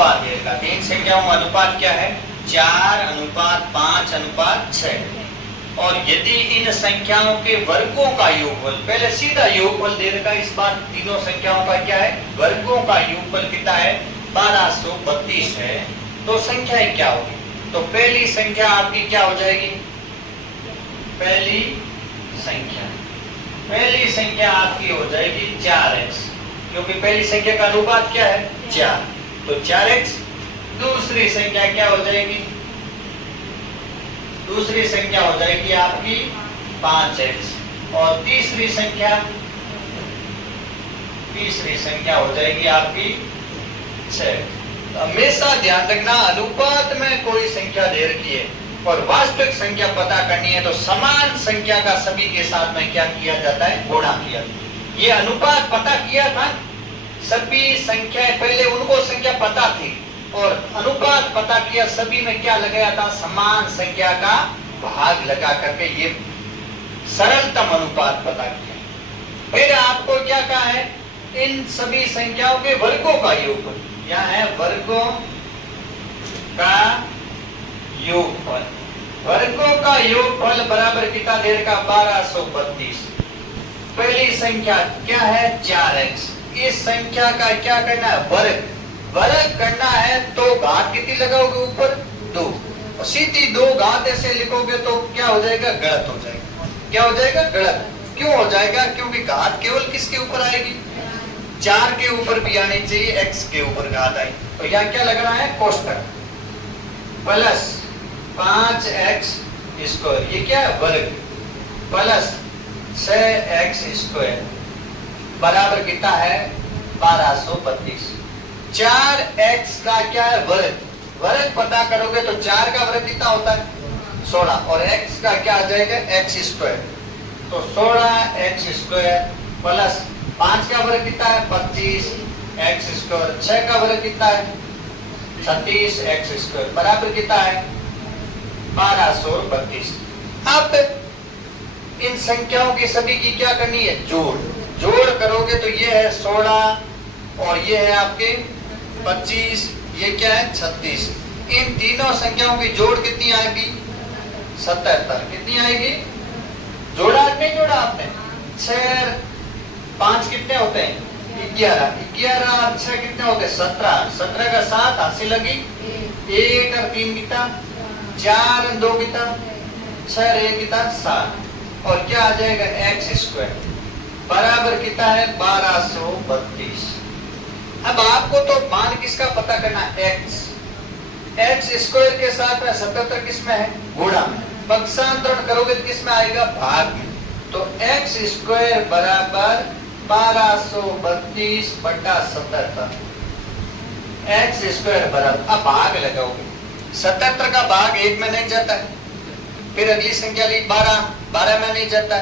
का तीन संख्याओं में अनुपात क्या है? 4:5:6। और यदि इन संख्याओं के वर्गों का योगफल, पहले सीधा योगफल दे रखा है, इस बार तीनों संख्याओं का क्या है? वर्गों का योगफल कितना है? 1232 है। तो संख्याएं क्या होगी? तो पहली संख्या आपकी क्या हो जाएगी? पहली संख्या आपकी हो जाएगी 4x, क्योंकि पहली संख्या का अनुपात क्या है? 4, तो 4x। दूसरी संख्या क्या हो जाएगी? दूसरी संख्या हो जाएगी आपकी 5x। और तीसरी संख्या हो जाएगी आपकी 6। हमेशा ध्यान रखना, अनुपात में कोई संख्या दे रखी है और वास्तविक संख्या पता करनी है तो समान संख्या का सभी के साथ में क्या किया जाता है? गुणा किया। ये अनुपात पता किया था, सभी संख्याएं पहले उनको संख्या पता थी और अनुपात पता किया, सभी में क्या लगाया था? समान संख्या का भाग लगा करके ये सरलतम अनुपात पता किया। फिर आपको क्या कहा है? इन सभी संख्याओं के वर्गों का योगफल, क्या है? वर्गों का योगफल। वर्गों का योगफल बराबर कितना दे रखा? 1232। पहली संख्या क्या है? 4x। इस संख्या का क्या करना है? वर्ग करना है, तो घात कितनी लगाओगे? ऊपर 2। और सीधी 2 घात ऐसे लिखोगे तो क्या हो जाएगा? गलत हो जाएगा। क्या हो जाएगा? गलत। क्यों हो जाएगा? क्योंकि घात केवल किसके ऊपर आएगी? 4 के ऊपर भी आनी चाहिए, x के ऊपर घात आई। तो यहाँ क्या लगना है? कोष्टक प्लस 5x स्क्वायर, ये क्या है? वर्ग, प्लस 6x स्क्वायर बराबर कितना है? 1232। 4x का क्या है? वर्ग पता करोगे तो 4 का वर्ग कितना होता है? 16। और x का क्या आ जाएगा? x square. तो 16x स्क्वायर प्लस 5 का वर्ग कितना है? 25x square. 6 का वर्ग कितना है? 36x स्क्वायर बराबर कितना है? 1232। अब इन संख्याओं की सभी की क्या करनी है? जोड़ करोगे तो ये है 16 और ये है आपके 25, ये क्या है? 36। इन तीनों संख्याओं की जोड़ कितनी आएगी? 77। कितनी आएगी? जोड़ा नहीं जोड़ा आपने? 6 5 कितने होते हैं? 11 और 6 कितने होते हैं? 17 का 7 हाथ लगी, 1 और 3 कितना? 4 और 2 कितना? 6 और 1 कितना? 7। और क्या आ जाएगा? x स्क्वायर बराबर कितना है? 1232। अब आपको तो मान किसका पता करना? x स्क्वायर के साथ में 77 किस में है? गुणा में। पक्षांतरण करोगे तो किस में आएगा? भाग में। तो x स्क्वायर बराबर 1232 बटा 77। x स्क्वायर बराबर, अब भाग लगाओगे, 77 का भाग 1 में नहीं जाता है, फिर अगली संख्या ली 12 में नहीं जाता है।